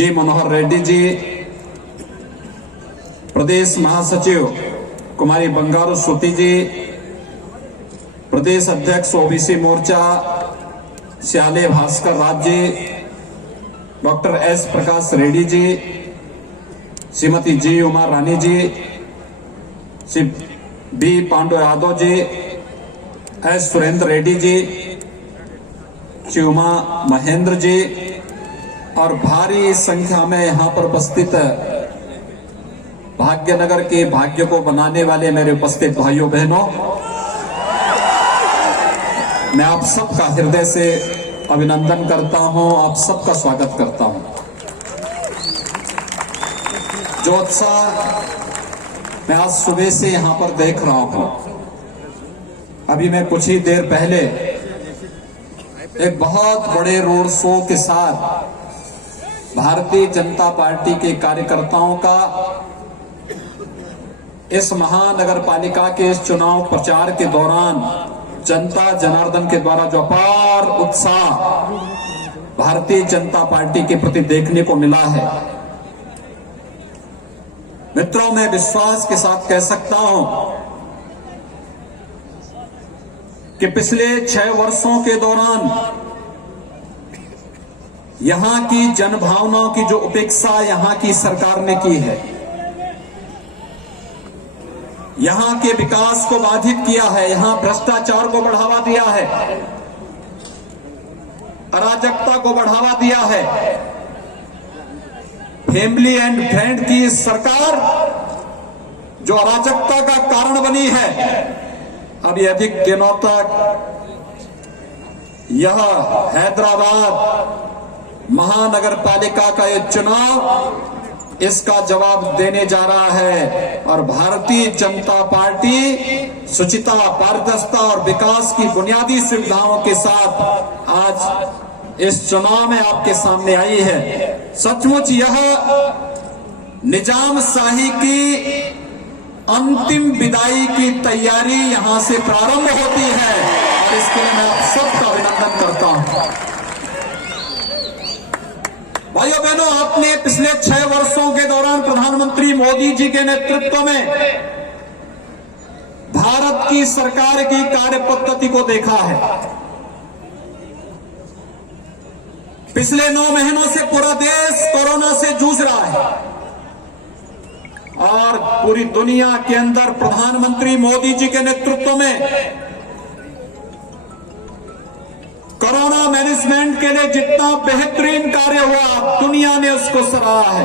जी मनोहर रेड्डी जी, प्रदेश महासचिव कुमारी बंगारू श्रुति जी, प्रदेश अध्यक्ष ओबीसी मोर्चा श्याले Bhaskar Raj ji, doctor S प्रकाश रेड्डी जी, श्रीमती जी उमा रानी जी, Shri B Pandu Yadav ji, S Surendra Reddy ji, Shri Uma Mahendra ji और भारी संख्या में यहां पर उपस्थित भाग्यनगर के भाग्य को बनाने वाले मेरे उपस्थित भाइयों बहनों, मैं आप सबका हृदय से अभिनंदन करता हूं, आप सबका स्वागत करता हूं। जो उत्साह मैं आज सुबह से यहां पर देख रहा हूं, अभी मैं कुछ ही देर पहले एक बहुत बड़े रोड शो के साथ भारतीय जनता पार्टी के कार्यकर्ताओं का इस महानगर पालिका के इस चुनाव प्रचार के दौरान जनता जनार्दन के द्वारा जो अपार उत्साह भारतीय जनता पार्टी के प्रति देखने को मिला है, मित्रों मैं विश्वास के साथ कह सकता हूं कि पिछले 6 वर्षों के दौरान यहां की जनभावनाओं की जो उपेक्षा यहां की सरकार ने की है, यहां के विकास को बाधित किया है, यहां भ्रष्टाचार को बढ़ावा दिया है, अराजकता को बढ़ावा दिया है, फैमिली एंड फ्रेंड की सरकार जो अराजकता का कारण बनी है, अभी अधिक दिनों तक यह हैदराबाद महानगर पालिका का यह चुनाव इसका जवाब देने जा रहा है। और भारतीय जनता पार्टी शुचिता, पारदर्शिता और विकास की बुनियादी सुविधाओं के साथ आज इस चुनाव में आपके सामने आई है। सचमुच यह निजामशाही की अंतिम विदाई की तैयारी यहां से प्रारंभ होती है और इसके लिए मैं आप सबका अभिनंदन करता हूं। भाइयों बहनों, आपने पिछले 6 वर्षों के दौरान प्रधानमंत्री मोदी जी के नेतृत्व में भारत की सरकार की कार्य पद्धति को देखा है। पिछले 9 महीनों से पूरा देश कोरोना से जूझ रहा है और पूरी दुनिया के अंदर प्रधानमंत्री मोदी जी के नेतृत्व में कोरोना मैनेजमेंट के लिए जितना बेहतरीन कार्य हुआ, दुनिया ने उसको सराहा है,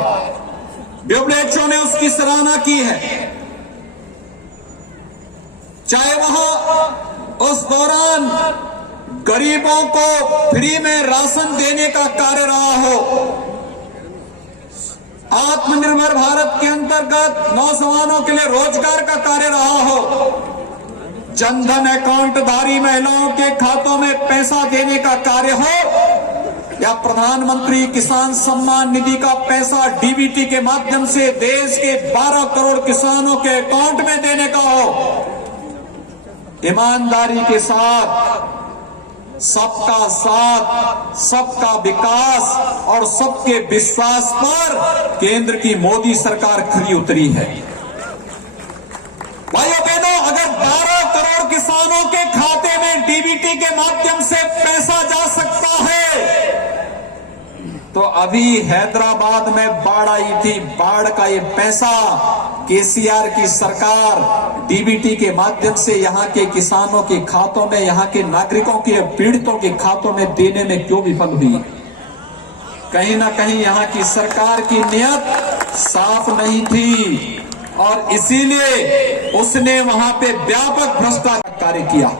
WHO ने उसकी सराहना की है। चाहे वहां उस दौरान गरीबों को फ्री में राशन देने का कार्य रहा हो, आत्मनिर्भर भारत के अंतर्गत नौजवानों के लिए रोजगार का कार्य रहा हो, जनधन अकाउंटधारी महिलाओं के खातों में पैसा देने का कार्य हो, या प्रधानमंत्री किसान सम्मान निधि का पैसा डीबीटी के माध्यम से देश के 12 करोड़ किसानों के अकाउंट में देने का हो, ईमानदारी के साथ सबका साथ, सबका विकास और सबके विश्वास पर केंद्र की मोदी सरकार खरी उतरी है। भाइयों बहनों, अगर 12 करोड़ किसानों के खाते में डीबीटी के माध्यम से पैसा जा सकता है, तो अभी हैदराबाद में बाढ़ आई थी, बाढ़ का ये पैसा केसीआर की सरकार डीबीटी के माध्यम से यहां के किसानों के खातों में, यहां के नागरिकों के पीड़ितों के खातों में देने में क्यों विफल हुई? कहीं ना कहीं यहां की सरकार की नियत साफ नहीं थी और इसीलिए उसने वहां पे व्यापक भ्रष्टाचार कार्य किया।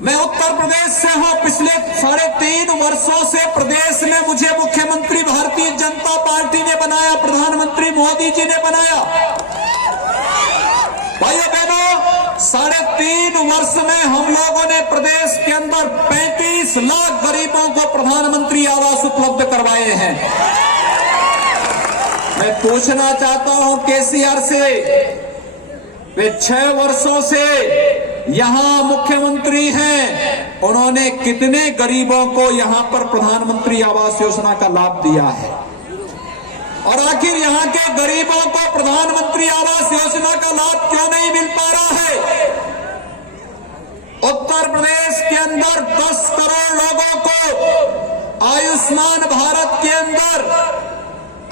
मैं उत्तर प्रदेश से हूं, पिछले 3.5 वर्षों से प्रदेश में मुझे मुख्यमंत्री भारतीय जनता पार्टी ने बनाया, प्रधानमंत्री मोदी जी ने बनाया। भाइयों बहनों, 3.5 वर्ष में हम लोगों ने प्रदेश के अंदर 35 लाख गरीबों को प्रधानमंत्री आवास उपलब्ध करवाए हैं। मैं पूछना चाहता हूं केसीआर से, वे 6 वर्षों से यहां मुख्यमंत्री हैं, उन्होंने कितने गरीबों को यहां पर प्रधानमंत्री आवास योजना का लाभ दिया है, और आखिर यहां के गरीबों को प्रधानमंत्री आवास योजना का लाभ क्यों नहीं मिल पा रहा है। उत्तर प्रदेश के अंदर 10 करोड़ लोगों को आयुष्मान भारत के अंदर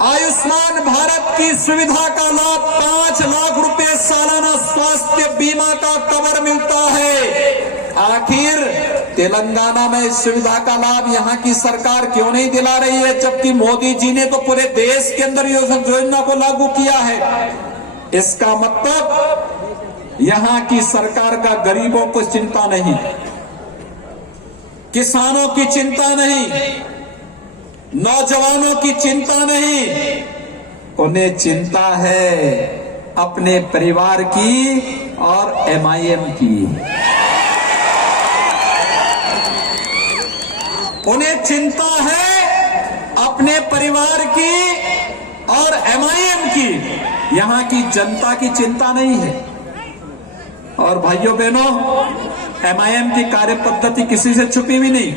आयुष्मान भारत की सुविधा का लाभ 5 लाख रुपए सालाना स्वास्थ्य बीमा का कवर मिलता है। आखिर तेलंगाना में इस सुविधा का लाभ यहां की सरकार क्यों नहीं दिला रही है, जबकि मोदी जी ने तो पूरे देश के अंदर योजना को लागू किया है। इसका मतलब यहां की सरकार का गरीबों को चिंता नहीं, किसानों की चिंता नहीं, नौजवानों की चिंता नहीं, उन्हें चिंता है अपने परिवार की और MIM की। उन्हें चिंता है अपने परिवार की और MIM की, यहां की जनता की चिंता नहीं है। और भाइयों बहनों, MIM की कार्य पद्धति किसी से छुपी भी नहीं।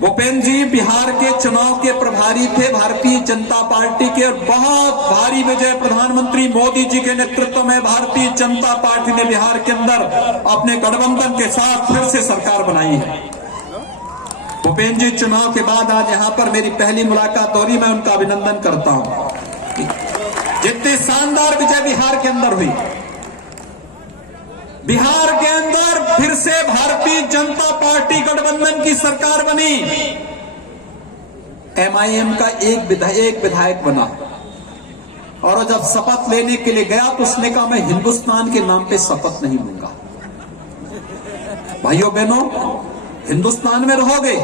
भूपेंद्र जी बिहार के चुनाव के प्रभारी थे भारतीय जनता पार्टी के, और बहुत भारी विजय प्रधानमंत्री मोदी जी के नेतृत्व में भारतीय जनता पार्टी ने बिहार के अंदर अपने गठबंधन के साथ फिर से सरकार बनाई है। भूपेंद्र जी चुनाव के बाद आज यहां पर मेरी पहली मुलाकात हो रही, मैं उनका अभिनंदन करता हूं। जितनी शानदार विजय बिहार के अंदर हुई, बिहार के अंदर फिर से भारतीय जनता पार्टी गठबंधन की सरकार बनी, MIM का एक विधायक बना, और जब शपथ लेने के लिए गया तो उसने कहा मैं हिंदुस्तान के नाम पे शपथ नहीं लूंगा। भाइयों बहनों, हिंदुस्तान में रहोगे,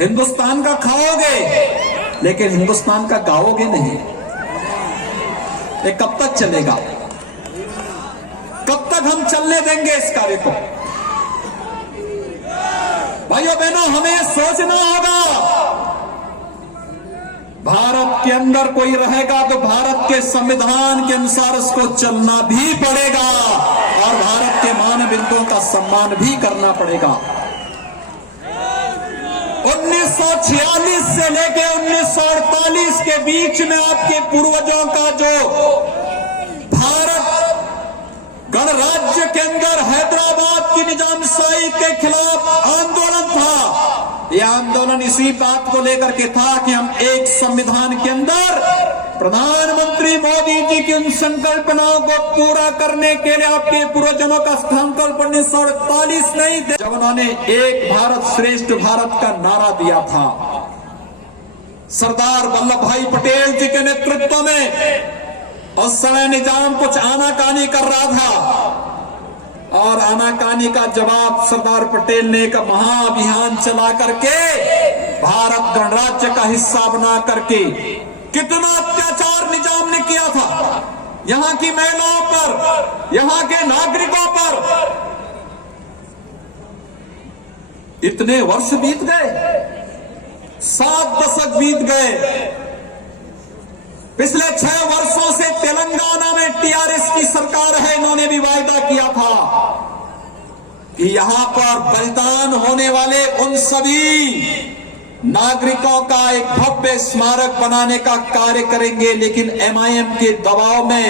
हिंदुस्तान का खाओगे, लेकिन हिंदुस्तान का गाओगे नहीं। ये कब तक चलेगा? कब तक हम चलने देंगे इस कार्य को? भाइयों बहनों, हमें सोचना होगा। भारत के अंदर कोई रहेगा तो भारत के संविधान के अनुसार उसको चलना भी पड़ेगा और भारत के मानवाधिकारों का सम्मान भी करना पड़ेगा। 1946 से लेकर 1948 के बीच में आपके पूर्वजों का जो गणराज्य के अंदर हैदराबाद की निजामशाही के खिलाफ आंदोलन था, यह आंदोलन इसी बात को लेकर के था कि हम एक संविधान के अंदर प्रधानमंत्री मोदी जी की उन संकल्पनाओं को पूरा करने के लिए आपके पूर्वजों का संकल्प 1948 नहीं थे, जब उन्होंने एक भारत श्रेष्ठ भारत का नारा दिया था। सरदार वल्लभ भाई पटेल जी के नेतृत्व में उस समय निजाम कुछ आनाकानी कर रहा था, और आनाकानी का जवाब सरदार पटेल ने एक महाअभियान चला करके भारत गणराज्य का हिस्सा बना करके कितना अत्याचार निजाम ने किया था यहां की महिलाओं पर, यहां के नागरिकों पर। इतने वर्ष बीत गए, 7 दशक बीत गए। पिछले 6 वर्षों से तेलंगाना में TRS की सरकार है, इन्होंने भी वायदा किया था कि यहां पर बलिदान होने वाले उन सभी नागरिकों का एक भव्य स्मारक बनाने का कार्य करेंगे, लेकिन MIM के दबाव में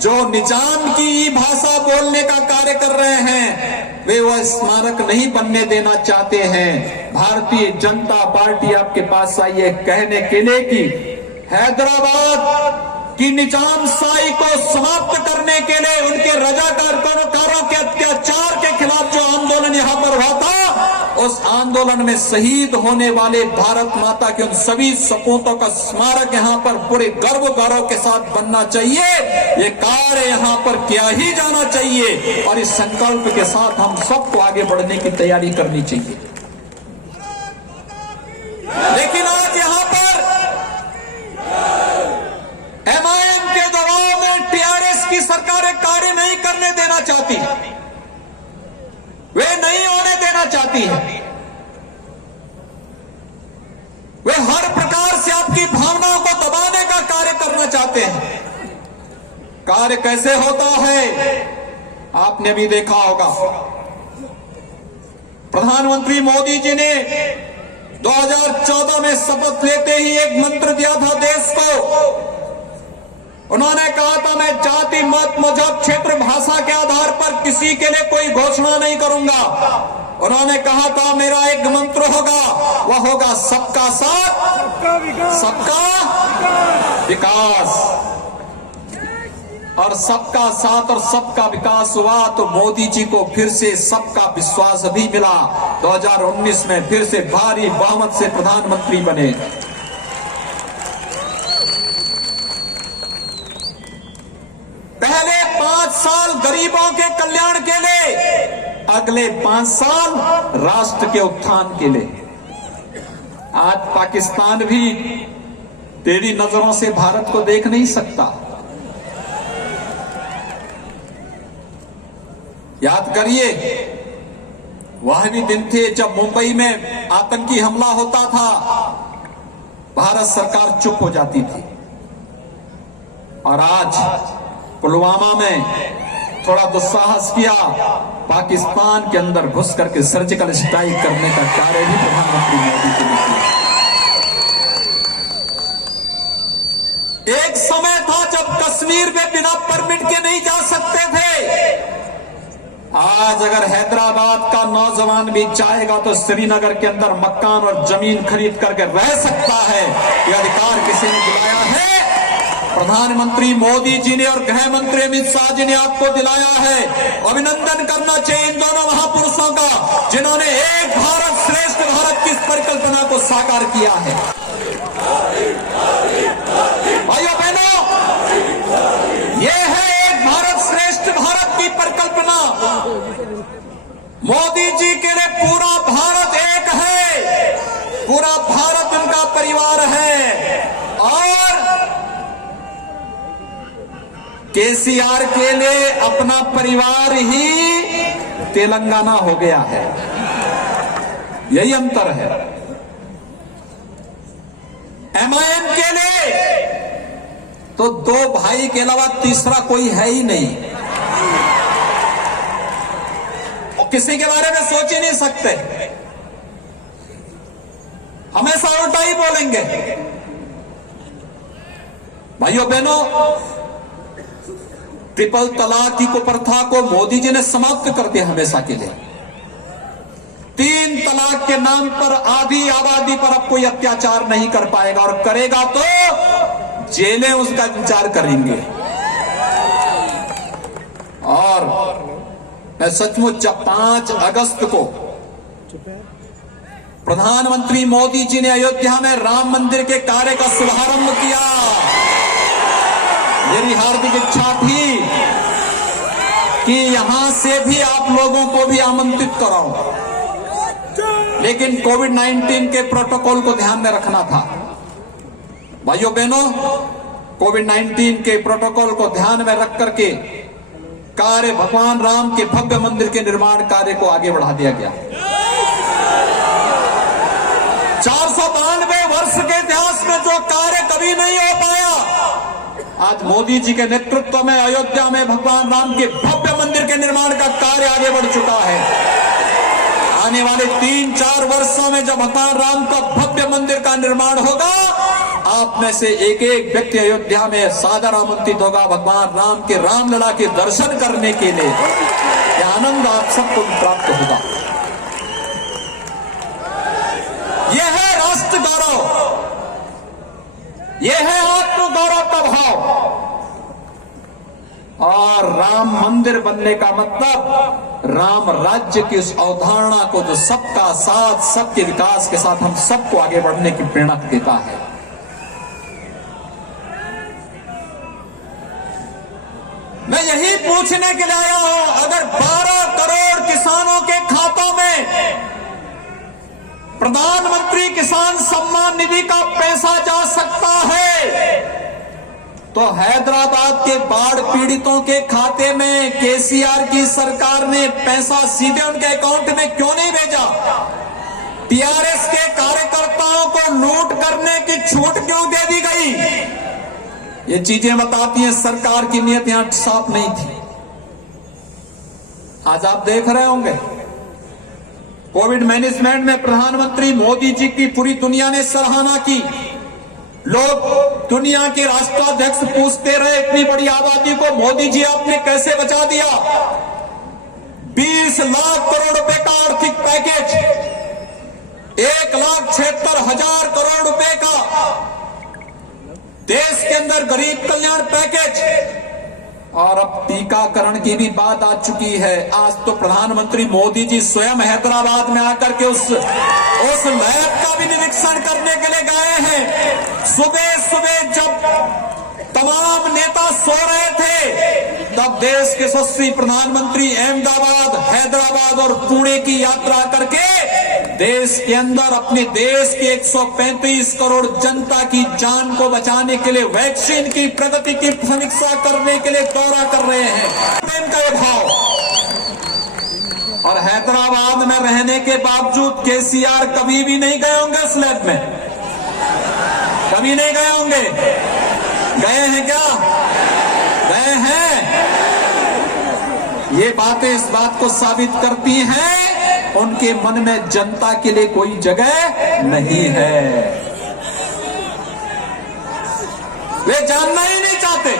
जो निजाम की भाषा बोलने का कार्य कर रहे हैं, वे वह स्मारक नहीं बनने देना चाहते हैं। भारतीय जनता पार्टी आपके पास आई है कहने के लिए कि हैदराबाद की निजामशाही को समाप्त करने के लिए उनके रजाकारों के अत्याचार के खिलाफ जो आंदोलन यहां पर हुआ था, उस आंदोलन में शहीद होने वाले भारत माता के उन सभी सपूतों का स्मारक यहां पर पूरे गर्व गौरव के साथ बनना चाहिए। ये कार्य यहां पर किया ही जाना चाहिए और इस संकल्प के साथ हम सबको आगे बढ़ने की तैयारी करनी चाहिए। लेकिन आज यहां पर MIM के दबाव में TRS की सरकारें कार्य नहीं करने देना चाहती, वे नहीं होने देना चाहती है। वे हर प्रकार से आपकी भावनाओं को दबाने का कार्य करना चाहते हैं। कार्य कैसे होता है आपने भी देखा होगा। प्रधानमंत्री मोदी जी ने 2014 में शपथ लेते ही एक मंत्र दिया था देश को। उन्होंने कहा था, मैं जाति, मत, मजहब, क्षेत्र, भाषा के आधार पर किसी के लिए कोई घोषणा नहीं करूंगा। उन्होंने कहा था, मेरा एक मंत्र होगा, वह होगा सबका साथ, सबका विकास। और सबका साथ और सबका विकास हुआ तो मोदी जी को फिर से सबका विश्वास भी मिला। 2019 में फिर से भारी बहुमत से प्रधानमंत्री बने। पहले 5 साल गरीबों के कल्याण के लिए, अगले 5 साल राष्ट्र के उत्थान के लिए। आज पाकिस्तान भी तेरी नजरों से भारत को देख नहीं सकता। याद करिए, वह भी दिन थे जब मुंबई में आतंकी हमला होता था, भारत सरकार चुप हो जाती थी। और आज पुलवामा में थोड़ा दुस्साहस किया, पाकिस्तान के अंदर घुस करके सर्जिकल स्ट्राइक करने का कार्य भी प्रधानमंत्री मोदी जी ने किया। एक समय था जब कश्मीर में बिना परमिट के नहीं जा सकते थे। आज अगर हैदराबाद का नौजवान भी चाहेगा तो श्रीनगर के अंदर मकान और जमीन खरीद करके रह सकता है। यह अधिकार किसी ने दिलाया है? प्रधानमंत्री मोदी जी ने और गृह मंत्री अमित शाह जी ने आपको दिलाया है। अभिनंदन करना चाहिए इन दोनों महापुरुषों का, जिन्होंने एक भारत श्रेष्ठ भारत की इस परिकल्पना को साकार किया है। भाइयों बहनों, यह है एक भारत श्रेष्ठ भारत की परिकल्पना। मोदी जी के लिए पूरा भारत एक है, पूरा भारत उनका परिवार है। और केसीआर के लिए अपना परिवार ही तेलंगाना हो गया है। यही अंतर है। एमआईएम के लिए तो 2 भाई के अलावा तीसरा कोई है ही नहीं, और किसी के बारे में सोच ही नहीं सकते, हमेशा उल्टा ही बोलेंगे। भाइयों बहनों, ट्रिपल तलाक की कुप्रथा को मोदी जी ने समाप्त कर दिया हमेशा के लिए। 3 तलाक के नाम पर आधी आबादी पर अब कोई अत्याचार नहीं कर पाएगा, और करेगा तो जेलें उसका इंतजार करेंगे। और मैं सचमुच जब 5 अगस्त को प्रधानमंत्री मोदी जी ने अयोध्या में राम मंदिर के कार्य का शुभारंभ किया, मेरी हार्दिक इच्छा थी कि यहां से भी आप लोगों को भी आमंत्रित कराऊं, लेकिन कोविड-19 के प्रोटोकॉल को ध्यान में रखना था। भाइयों बहनों, कोविड-19 के प्रोटोकॉल को ध्यान में रख करके कार्य भगवान राम के भव्य मंदिर के निर्माण कार्य को आगे बढ़ा दिया गया। 492 वर्ष के इतिहास में जो कार्य कभी नहीं हो पाया, आज मोदी जी के नेतृत्व में अयोध्या में भगवान राम के भव्य मंदिर के निर्माण का कार्य आगे बढ़ चुका है। आने वाले 3-4 वर्षों में जब भगवान राम का भव्य मंदिर का निर्माण होगा, आप में से एक एक व्यक्ति अयोध्या में सादर आमंत्रित होगा भगवान राम के रामलला के दर्शन करने के लिए। यह आनंद आप सबको प्राप्त होगा। यह है राष्ट्र गौरव, यह है आत्म गौरव का भाव। और राम मंदिर बनने का मतलब राम राज्य की उस अवधारणा को जो सबका साथ, सबके विकास के साथ हम सबको आगे बढ़ने की प्रेरणा देता है। मैं यही पूछने के लिए आया हूं, अगर 12 करोड़ किसानों के खातों में प्रधानमंत्री किसान सम्मान निधि का पैसा जा सकता है, तो हैदराबाद के बाढ़ पीड़ितों के खाते में केसीआर की सरकार ने पैसा सीधे उनके अकाउंट में क्यों नहीं भेजा? टीआरएस के कार्यकर्ताओं को लूट करने की छूट क्यों दे दी गई? ये चीजें बताती हैं सरकार की नीयत यहां साफ नहीं थी। आज आप देख रहे होंगे कोविड मैनेजमेंट में प्रधानमंत्री मोदी जी की पूरी दुनिया ने सराहना की। लोग दुनिया के राष्ट्राध्यक्ष पूछते रहे इतनी बड़ी आबादी को मोदी जी आपने कैसे बचा दिया। 20 लाख करोड़ रुपए का आर्थिक पैकेज, 1,76,000 करोड़ रुपए का देश के अंदर गरीब कल्याण पैकेज, और अब टीकाकरण की भी बात आ चुकी है। आज तो प्रधानमंत्री मोदी जी स्वयं हैदराबाद में आकर के उस लैब का भी निरीक्षण करने के लिए गए हैं। सुबह सुबह जब तमाम नेता सो रहे थे तब देश के यशस्वी प्रधानमंत्री अहमदाबाद, हैदराबाद और पुणे की यात्रा करके देश के अंदर अपने देश के 135 करोड़ जनता की जान को बचाने के लिए वैक्सीन की प्रगति की समीक्षा करने के लिए दौरा कर रहे हैं। इनका ये भाव, और हैदराबाद में रहने के बावजूद केसीआर कभी भी नहीं गए होंगे उस लैब में, कभी नहीं गए होंगे। गए हैं क्या? गए हैं। ये बातें इस बात को साबित करती हैं उनके मन में जनता के लिए कोई जगह नहीं है। वे जानना ही नहीं चाहते।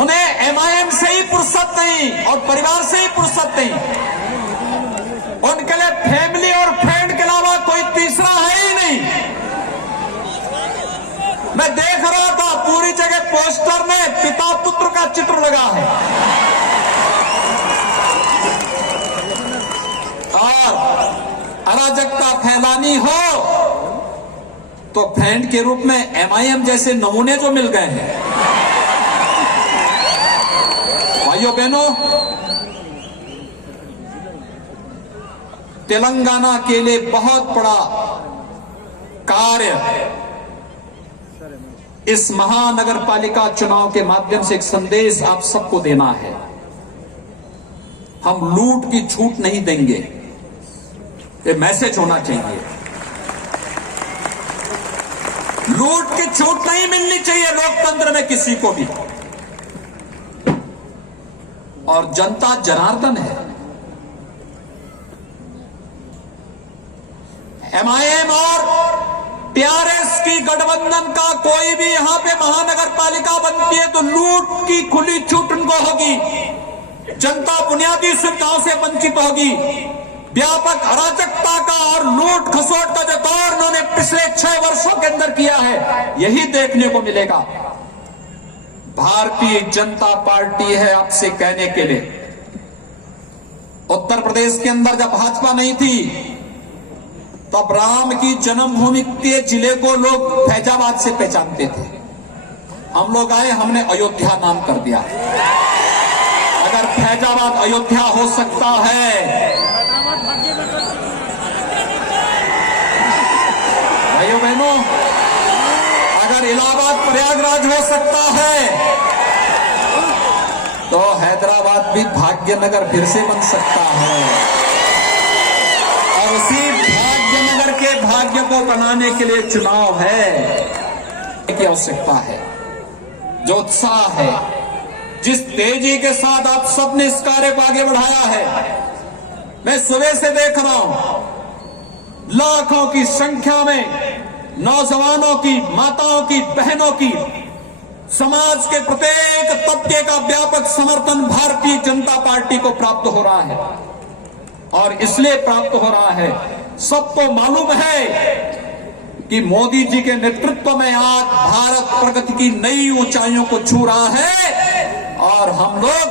उन्हें एमआईएम से ही फुर्सत नहीं और परिवार से ही फुर्सत नहीं। उनके लिए फैमिली और फ्रेंड के अलावा कोई तीसरा है ही नहीं। मैं देख रहा था पूरी जगह पोस्टर में पिता पुत्र का चित्र लगा है, और अराजकता फैलानी हो तो फ्रेंड के रूप में एमआईएम जैसे नमूने जो मिल गए हैं। भाइयों बहनों, तेलंगाना के लिए बहुत बड़ा कार्य इस महानगर पालिका चुनाव के माध्यम से एक संदेश आप सबको देना है। हम लूट की छूट नहीं देंगे, ये मैसेज होना चाहिए। लूट की छूट नहीं मिलनी चाहिए लोकतंत्र में किसी को भी। और जनता जनार्दन है। एमआईएम और टीआरएस की गठबंधन का कोई भी यहां पे महानगर पालिका बनती है तो लूट की खुली छूट उनको होगी। जनता बुनियादी सुविधाओं से वंचित होगी। व्यापक अराजकता का और लूट खसोट का जो दौर उन्होंने पिछले 6 वर्षों के अंदर किया है, यही देखने को मिलेगा। भारतीय जनता पार्टी है आपसे कहने के लिए। उत्तर प्रदेश के अंदर जब भाजपा नहीं थी तब राम की जन्मभूमि के जिले को लोग फैजाबाद से पहचानते थे। हम लोग आए, हमने अयोध्या नाम कर दिया। अगर फैजाबाद अयोध्या हो सकता है, भाइयों बहनों, अगर इलाहाबाद प्रयागराज हो सकता है तो हैदराबाद भी भाग्यनगर फिर से बन सकता है। और उसी भाग्यनगर के भाग्य को बनाने के लिए चुनाव है की आवश्यकता है। जो उत्साह है, जिस तेजी के साथ आप सबने इस कार्य को आगे बढ़ाया है, मैं सुबह से देख रहा हूं लाखों की संख्या में नौजवानों की, माताओं की, बहनों की, समाज के प्रत्येक तबके का व्यापक समर्थन भारतीय जनता पार्टी को प्राप्त हो रहा है। और इसलिए प्राप्त हो रहा है, सबको मालूम है कि मोदी जी के नेतृत्व में आज भारत प्रगति की नई ऊंचाइयों को छू रहा है। और हम लोग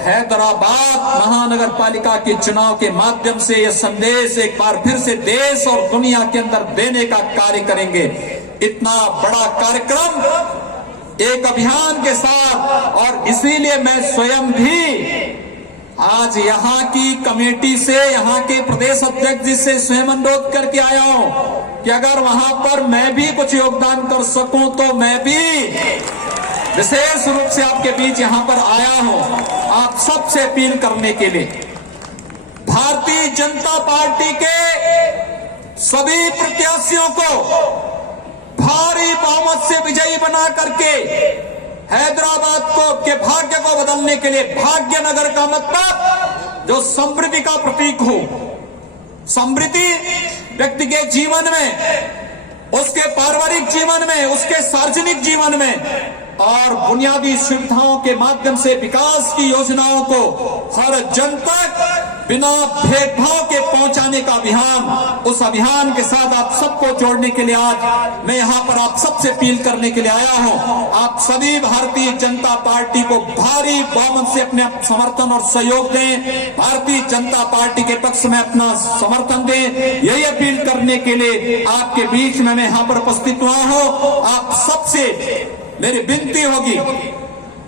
हैदराबाद महानगर पालिका के चुनाव के माध्यम से यह संदेश एक बार फिर से देश और दुनिया के अंदर देने का कार्य करेंगे। इतना बड़ा कार्यक्रम एक अभियान के साथ, और इसीलिए मैं स्वयं भी आज यहाँ की कमेटी से, यहाँ के प्रदेश अध्यक्ष जी से स्वयं अनुरोध करके आया हूं कि अगर वहां पर मैं भी कुछ योगदान कर सकूं तो मैं भी विशेष रूप से आपके बीच यहां पर आया हूं आप सबसे अपील करने के लिए। भारतीय जनता पार्टी के सभी प्रत्याशियों को भारी बहुमत से विजयी बना करके हैदराबाद को के भाग्य को बदलने के लिए, भाग्यनगर का मतलब जो समृद्धि का प्रतीक हो। समृद्धि व्यक्ति के जीवन में, उसके पारिवारिक जीवन में, उसके सार्वजनिक जीवन में और बुनियादी सुविधाओं के माध्यम से विकास की योजनाओं को हर जन तक बिना भेदभाव के पहुंचाने का अभियान, उस अभियान के साथ आप सबको जोड़ने के लिए आज मैं यहां पर आप सबसे अपील करने के लिए आया हूं। आप सभी भारतीय जनता पार्टी को भारी बहुमत से अपने समर्थन और सहयोग दें। भारतीय जनता पार्टी के पक्ष में अपना समर्थन दें। यही अपील करने के लिए आपके बीच में मैं यहां पर उपस्थित हुआ हूं। आप सबसे मेरी विनती होगी,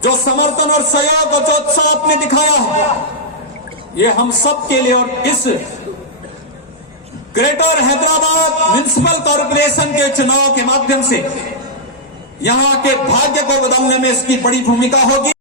जो समर्थन और सहयोग और जो उत्साह आपने दिखाया है, ये हम सब के लिए और इस ग्रेटर हैदराबाद म्युनिसिपल कॉर्पोरेशन के चुनाव के माध्यम से यहां के भाग्य को बदलने में इसकी बड़ी भूमिका होगी।